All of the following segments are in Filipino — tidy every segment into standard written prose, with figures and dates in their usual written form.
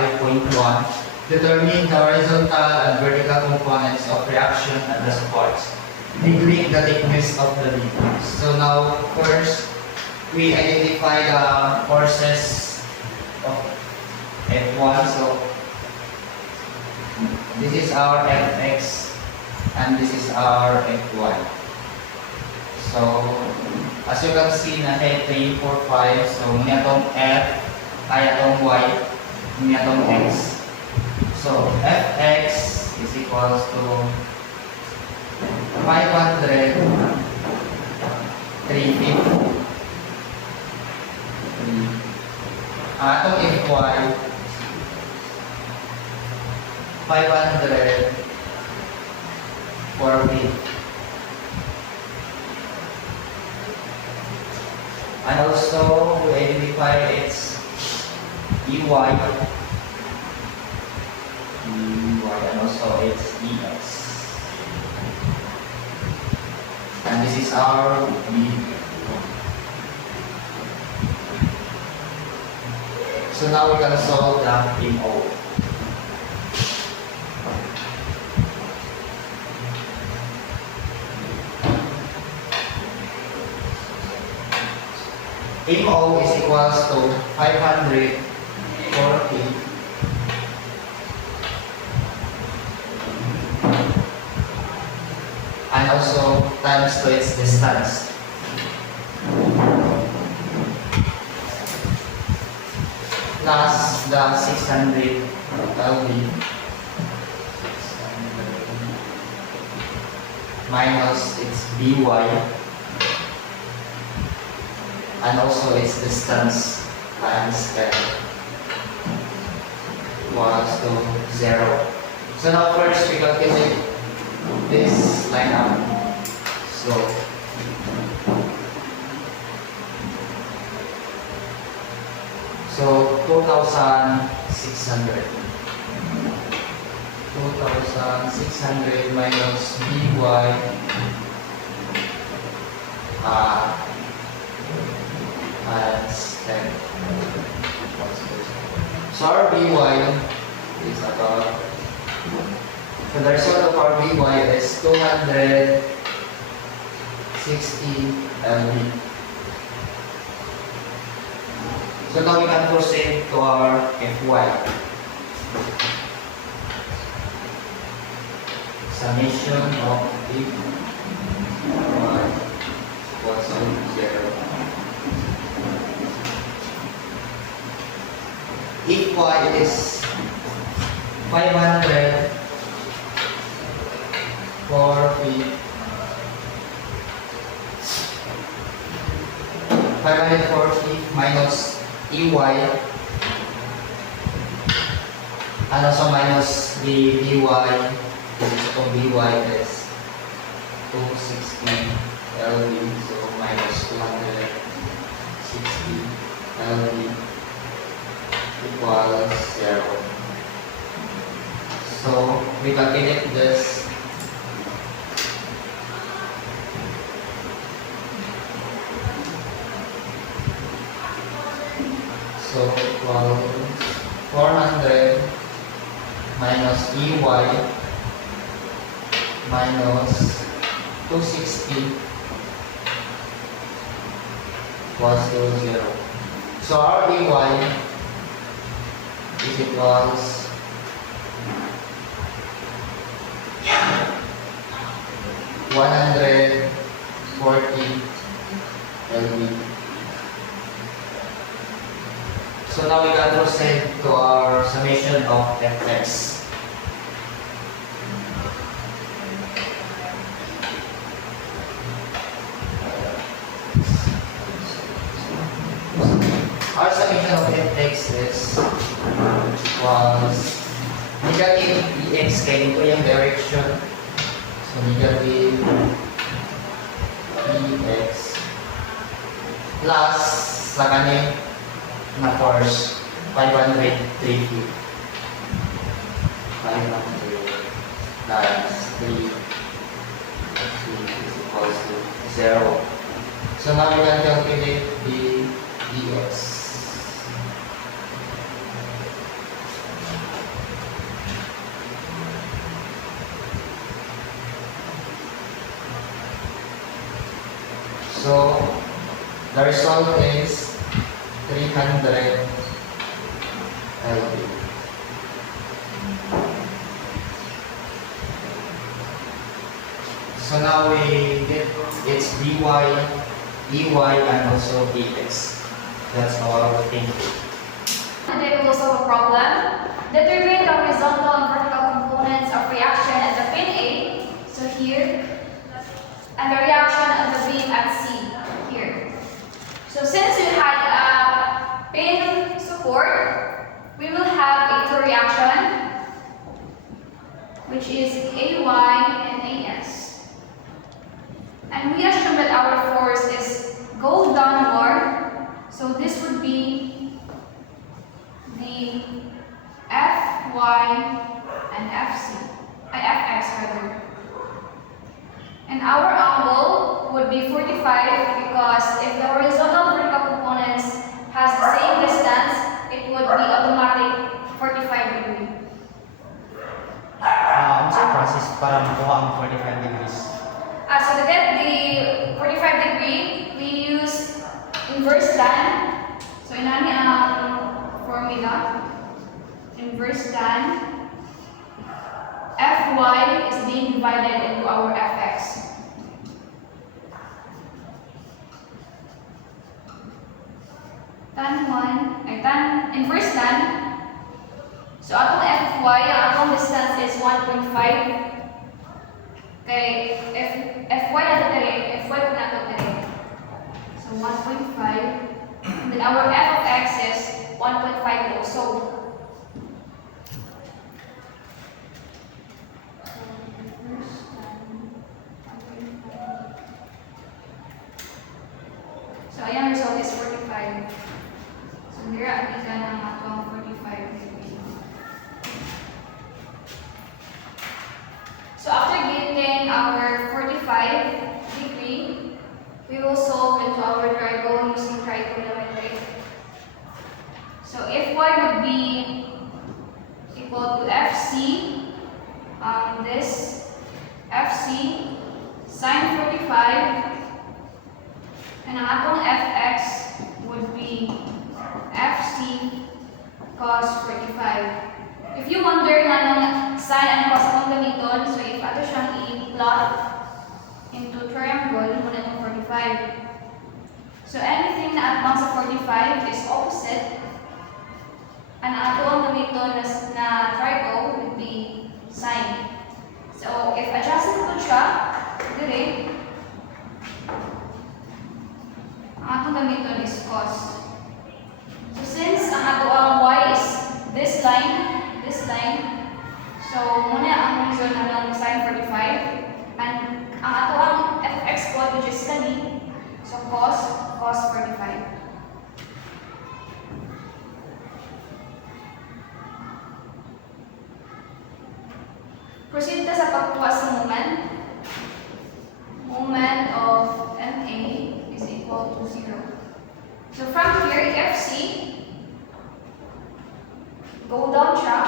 5.1. Determine the horizontal and vertical components of reaction at the supports. Degrade the thickness of the lead. So now, first, we identify the forces of F1. So, this is our Fx and this is our Fy. So, as you can see na 3, 4, 5. So, may atong F, ay atong Y, may atong X. So, Fx is equals to 500, 350. Atong Fy, 500, 40. And also, we identify its EY, and also its EX. And this is our B. So now we can solve the MO. MO is equals to 540 and also times to its distance. Plus the 600 LV minus its BY and also its distance times 10 equals to 0. So now first we calculate this line up. So 2,600. 2,600 minus BY times 10. So our BY is about, so the result of our BY is 260 LV. So now we can proceed to our Fy. Summation of Fy equals to 0. If Y is 500 540 minus EY and also minus the BY, so BY is 260 LV, so minus 260 LV equals 0. So we calculate this. So equals 400 minus EY minus 260 equals to 0. So our EY is equals 140 LV. So now we can proceed to our summation of Fx. Our summation of Fx is was negative Ex kaya ito yung direction. So negative Ex plus sa kanin na force 500 3 feet. 500 times 3 is equals to 0. So now we can calculate the Ex. So, the result is 300 LB. So now we get its dy, ey, and also dx. That's our thinking. Today we will solve a problem. Determine the horizontal and vertical components of reaction at the pin A, so here, and the reaction of the beam at C, here. So since we had a pin support, we will have a two reaction, which is AY and AS. And we assume that our force is go downward, so this would be the Fy and Fx rather. And our angle would be 45 because if the horizontal and vertical components has the same distance, it would be automatic 45 degree. What's the process para makuha ang 45 degrees? So to get the 45 degree, we use inverse tan. So inani ang formula. Inverse tan. Fy is being divided into our Fx. Inverse tan. So atong Fy, ang atong distance is 1.5. Okay, Fy nato dire, Fy po nato dire. So 1.5. And then our f of x is 1.5 also. So ayan, result is 45. So dira ang ika ng atong 45 degree. So after getting our 45 degree, we will solve into our triangle using trigonometry. So Fy would be equal to Fc, this Fc sine 45, and ang atong Fx would be Fc cos 45. If you wonder nga nung sine and cos akong gamiton, so if ato siyang i-plot into triangle, muna itong 45. So anything na atbang sa 45 is opposite. Ang ato ang gamiton na triangle would be sine. So if adjusted ko siya, dire, ang atong gamiton is cos. So since ang ato ang y is this line, so muna ang reason ng sine 45, and ang ato ang fx ko which is kani, so cos 45. Proceed ta sa pagkuha sa moment. Moment of MA is equal to 0. So from here, Fc, go down siya.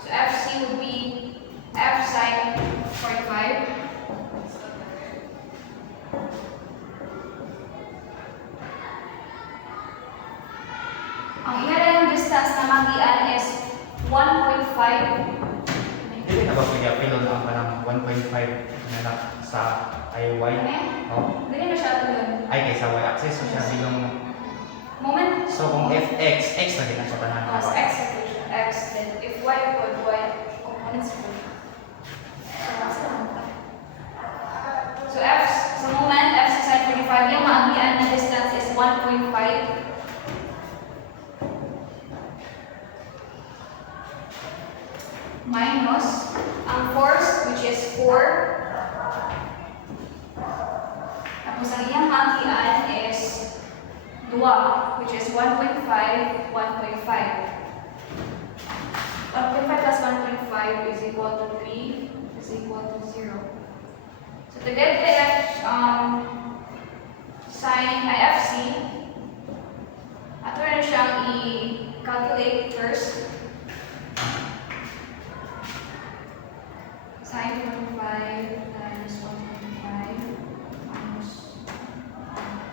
So Fc would be F sine 45. Ang iharang distance na magian is 1.5. Hindi na ba kaya pilon ang parang 1.5 na lang sa IY? Oh. Dili na siya ito yun. Ay, kaysa y axis, so siya bilong. Moment. So kung fx, x na din ang sa tanan. Cos x equation x, then if y equal y components po. So f, sa moment, f sa sine 45, yung maagian na distance is 1.5. Minus ang force, which is 4. Tapos ang iyang maagian is 2, which is 1.5, 1.5. 1.5 plus 1.5 is equal to 3, is equal to 0. So to get the sine Fc, ato na siyang i-calculate first. Sine 1.5 times 1.5 minus 1.5.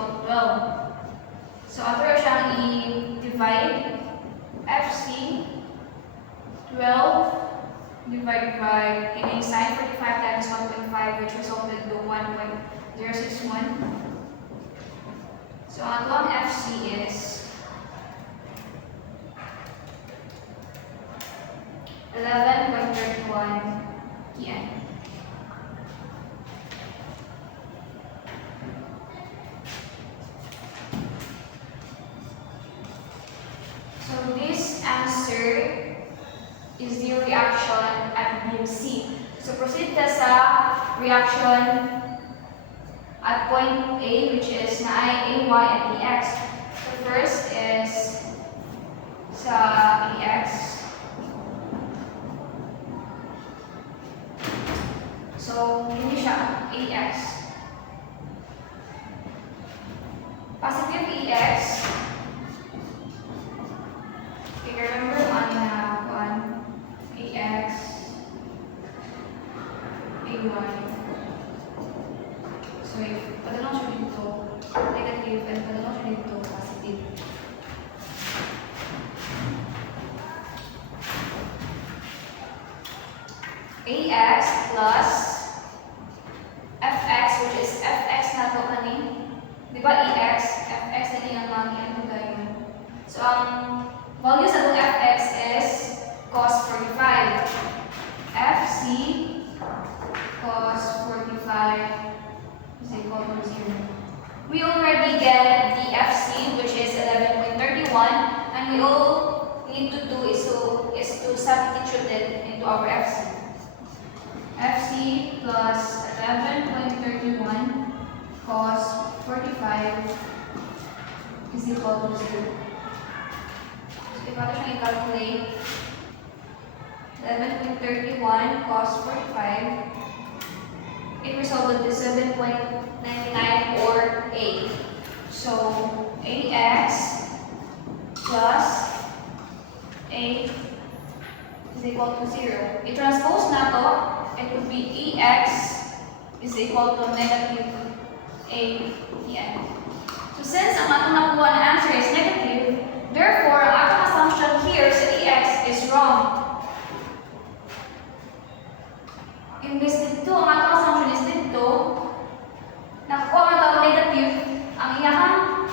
equal to 12. So, ato rin siyang i-divide FC 12 divided by in sine 45 times 1.5, which resulted to 1.061. So, ang ato ang FC is 11.31 kN. So this answer is the reaction at beam C. So proceed ka sa reaction at point A, which is na ay AY and EX. So first is sa EX. So hindi siya AX. Positive EX. Okay, remember on AX, AY. So if padalong siya dito, negative, and padalong siya dito, positive. AX plus FX, which is FX na to kani. Di ba EX? FX na din ang mga ano tayo. So ang value sa itong fx is cos 45. fc cos 45 is equal to 0. We already get the fc, which is 11.31, and we all need to do is to substitute it into our fc. fc plus 11.31 cos 45 is equal to 0. If I try to calculate 11.31 cos 45, it resulted to 7.99 or 8. So AX plus 8 is equal to 0. I-transpose na to, it would be EX is equal to negative 8 yan. So since ang atong nakuha na answer is negative, therefore, ang atong assumption here sa EX is wrong. Imbes dito, ang atong assumption is dito, nakuha ang tawag negative, ang iyahang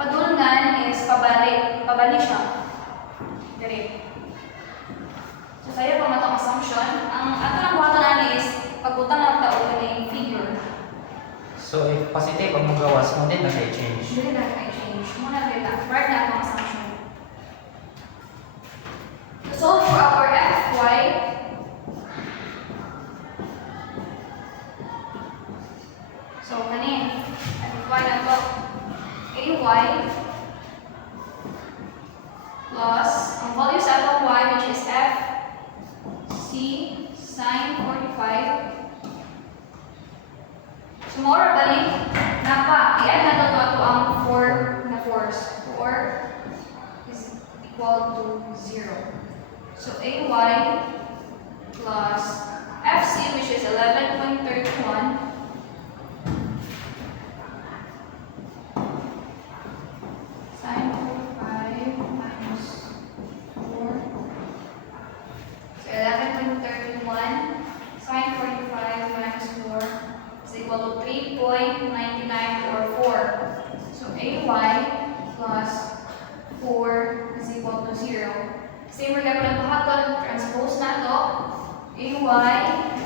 padulngan is pabalik siya. Direct. So, sa'yo kung atong assumption, ang atong nakuha na is pagbutang ang tawag na yung figure. So if positive ang magawas, mo din na kayo change. Hindi na kayo change. Muna kita, right na atong assumption. To solve for our fy, so kani, fy na to, ay plus, ang value sa atong y, which is f, c, sine 45. So, more balik, napa, i-add na to ato ang 4 na force. 4 is equal to 0. So, AY plus FC, which is 11.31, sine 45 minus 4. So, 11.31 sine 45 minus 4 is equal to 3.99 or 4. So AY plus 4 is equal to 0. Same we're going to pahaton, transpose na to. AY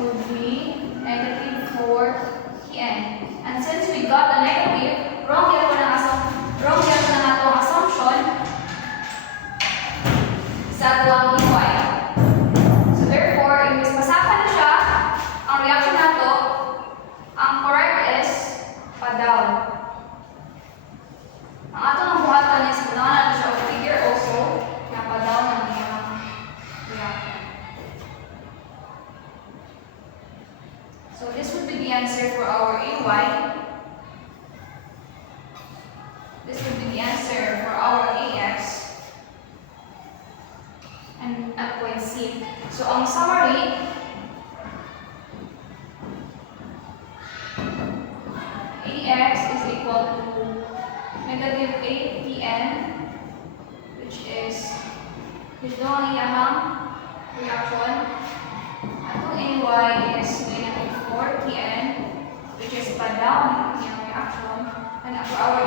would be negative 4 kN. And since we got the negative, wrong yan po ng atong assumption sa atong AY. So therefore, imbes masakan na siya, ang reaction na to, ang correct is pa-down. Ang atong nabuhatan is gunahan natin siya o figure also na pa-down ang iyang reaction. So this would be the answer for our AY. This would be the answer for our AX. And at point C. So ang summary, AX is equal equal to negative 8 Tn, which is ito ang iyahang reaction. Atong Ay is negative 4 Tn, which is pa-down ang iyang reaction. And for our